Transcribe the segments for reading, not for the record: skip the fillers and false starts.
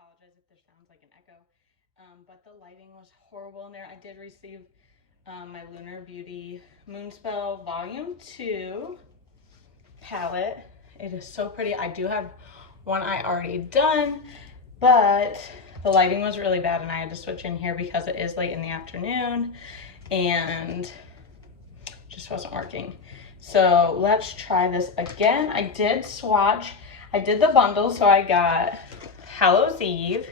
apologize if there sounds like an echo, but the lighting was horrible in there. I did receive my Lunar Beauty Moonspell Volume 2 palette. It is so pretty. I do have one I already done, but the lighting was really bad and I had to switch in here because it is late in the afternoon and just wasn't working. So let's try this again. I did swatch. I did the bundle, so I got Hallows Eve,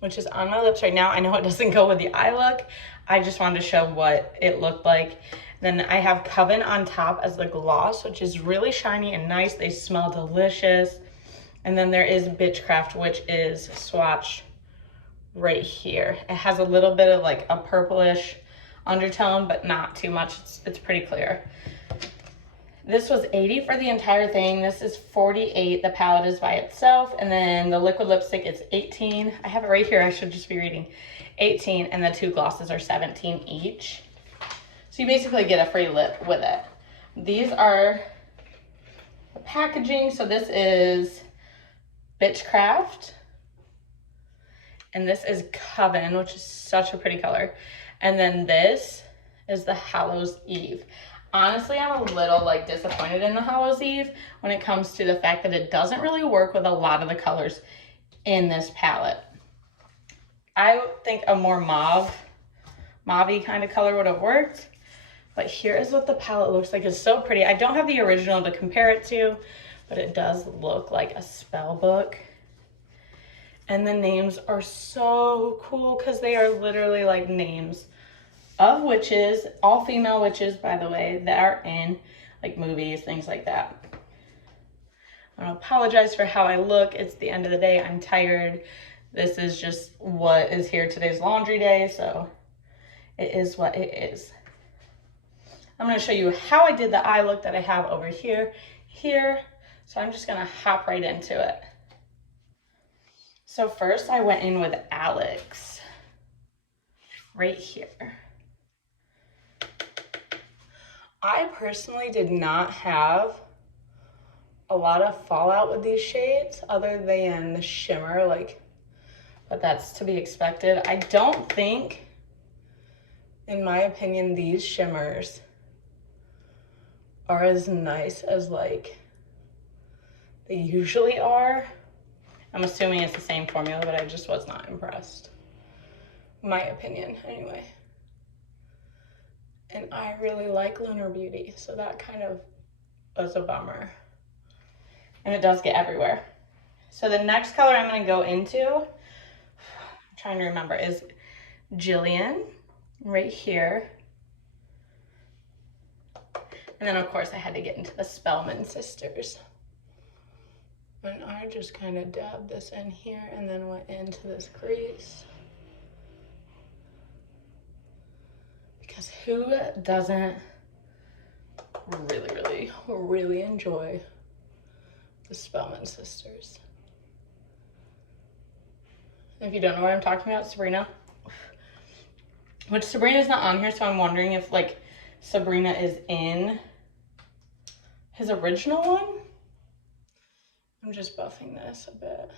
which is on my lips right now. I know it doesn't go with the eye look. I just wanted to show what it looked like. Then I have Coven on top as the gloss, which is really shiny and nice. They smell delicious. And then there is Bitchcraft, which is swatched right here. It has a little bit of like a purplish undertone, but not too much. It's pretty clear. This was $80 for the entire thing. This is $48. The palette is by itself. And then the liquid lipstick is $18. I have it right here. I should just be reading. $18. And the two glosses are $17 each. So you basically get a free lip with it. These are the packaging. So this is Bitchcraft. And this is Coven, which is such a pretty color. And then this is the Hallows Eve. Honestly, I'm a little like disappointed in the Hallows Eve when it comes to the fact that it doesn't really work with a lot of the colors in this palette. I think a more mauve-y kind of color would have worked. But here is what the palette looks like. It's so pretty. I don't have the original to compare it to, but it does look like a spell book. And the names are so cool because they are literally like names of witches, all female witches, by the way, that are in like movies, things like that. I don't apologize for how I look. It's the end of the day. I'm tired. This is just what is here. Today's laundry day, so it is what it is. I'm going to show you how I did the eye look that I have over here. So I'm just going to hop right into it. So first I went in with Alex right here. I personally did not have a lot of fallout with these shades other than the shimmer, but that's to be expected. I don't think, in my opinion, these shimmers are as nice as they usually are. I'm assuming it's the same formula, but I just was not impressed. My opinion, anyway. And I really like Lunar Beauty, so that kind of was a bummer. And it does get everywhere. So the next color I'm going to go into, I'm trying to remember, is Jillian, right here. And then, of course, I had to get into the Spellman Sisters. And I just kind of dabbed this in here and then went into this crease. Because who doesn't really enjoy the Spellman Sisters? If you don't know what I'm talking about, Sabrina. Which Sabrina's not on here, so I'm wondering if Sabrina is in his original one. I'm just buffing this a bit.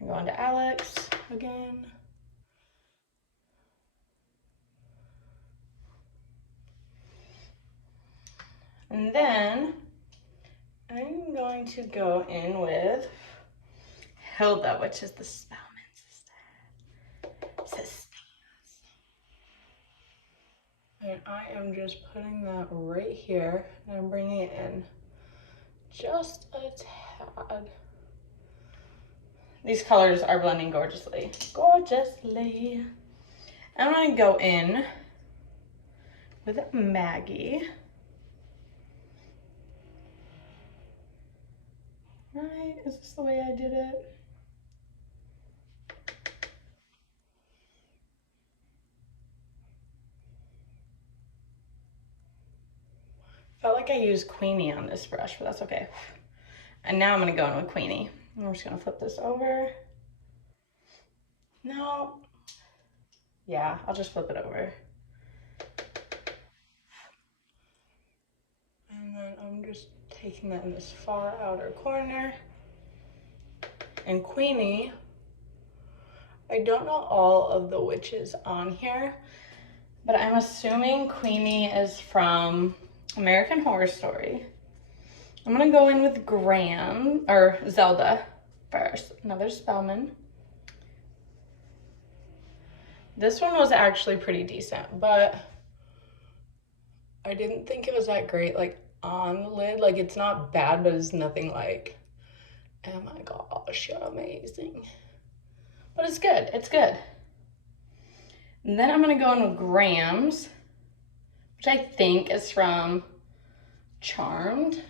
I'm going to Alex again. And then I'm going to go in with Hilda, which is the Spellman Sisters. And I am just putting that right here, and I'm bringing it in just a tad. These colors are blending gorgeously. I'm going to go in with Maggie. Right? Is this the way I did it? Felt like I used Queenie on this brush, but that's okay. And now I'm going to go in with Queenie. I'm just going to flip this over. No. Yeah, I'll just flip it over. And then I'm just taking that in this far outer corner. And Queenie, I don't know all of the witches on here, but I'm assuming Queenie is from American Horror Story. I'm gonna go in with Zelda first. Another Spellman. This one was actually pretty decent, but I didn't think it was that great, like, on the lid. Like, it's not bad, but it's nothing like, oh my gosh, you're amazing. But it's good, it's good. And then I'm gonna go in with Grams, which I think is from Charmed.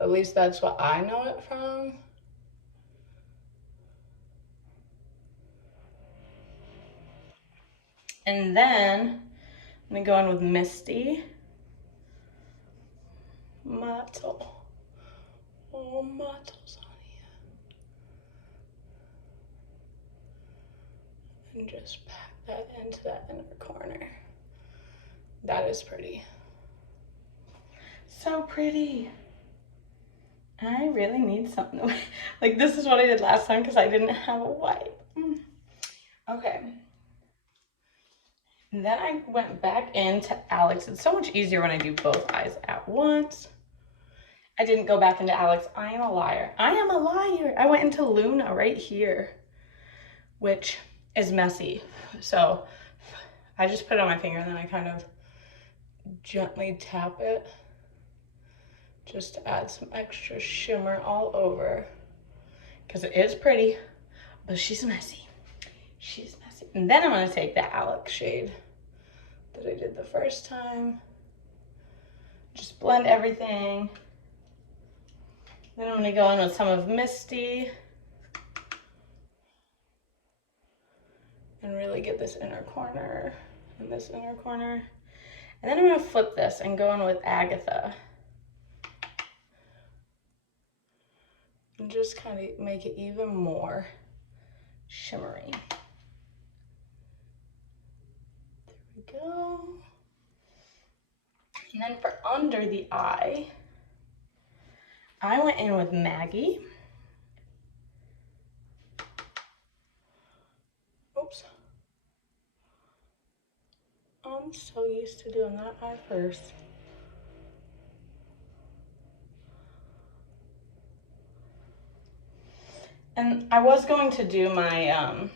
At least that's what I know it from. And then I'm gonna go in with Misty. Myrtle. Oh, Myrtle's on here. And just pack that into that inner corner. That is pretty. So pretty. I really need something. Like, this is what I did last time because I didn't have a wipe. Okay. And then I went back into Alex. It's so much easier when I do both eyes at once. I didn't go back into Alex. I am a liar. I am a liar. I went into Luna right here, which is messy. So I just put it on my finger and then I kind of gently tap it just to add some extra shimmer all over, because it is pretty, but she's messy. She's messy. And then I'm gonna take that Alex shade that I did the first time. Just blend everything. Then I'm gonna go in with some of Misty and really get this inner corner and this inner corner. And then I'm gonna flip this and go in with Agatha. And just kind of make it even more shimmery. There we go. And then for under the eye, I went in with Maggie. Oops. I'm so used to doing that eye first. And I was going to do my, I'm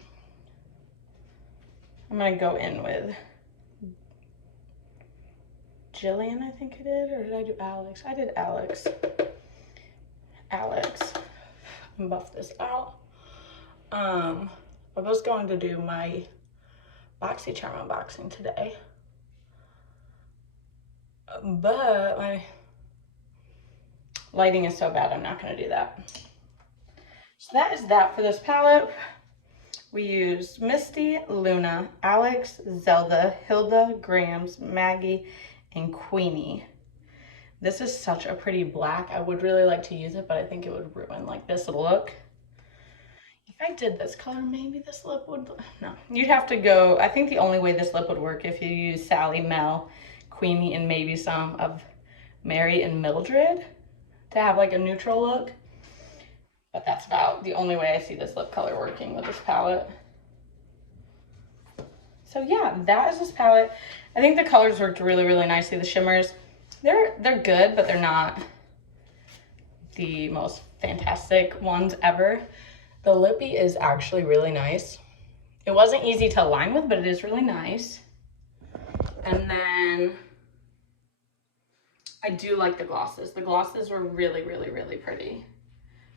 gonna go in with Jillian, I think I did, or did I do Alex? I did Alex. Alex, and buff this out. I was going to do my BoxyCharm unboxing today, but my lighting is so bad, I'm not gonna do that. So that is that for this palette. We used Misty, Luna, Alex, Zelda, Hilda, Grams, Maggie, and Queenie. This is such a pretty black. I would really like to use it, but I think it would ruin like this look. If I did this color, maybe this lip would, no. You'd have to go, I think the only way this lip would work if you use Sally, Mel, Queenie, and maybe some of Mary and Mildred to have like a neutral look. But that's about the only way I see this lip color working with this palette. So yeah, that is this palette. I think the colors worked really, really nicely. The shimmers, they're good, but they're not the most fantastic ones ever. The lippy is actually really nice. It wasn't easy to align with, but it is really nice. And then I do like the glosses. The glosses were really, really, really pretty.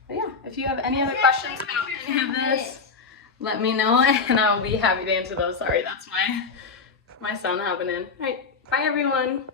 But yeah, if you have any other questions about any of this, let me know and I'll be happy to answer those. Sorry, that's my son hopping in. All right, bye everyone.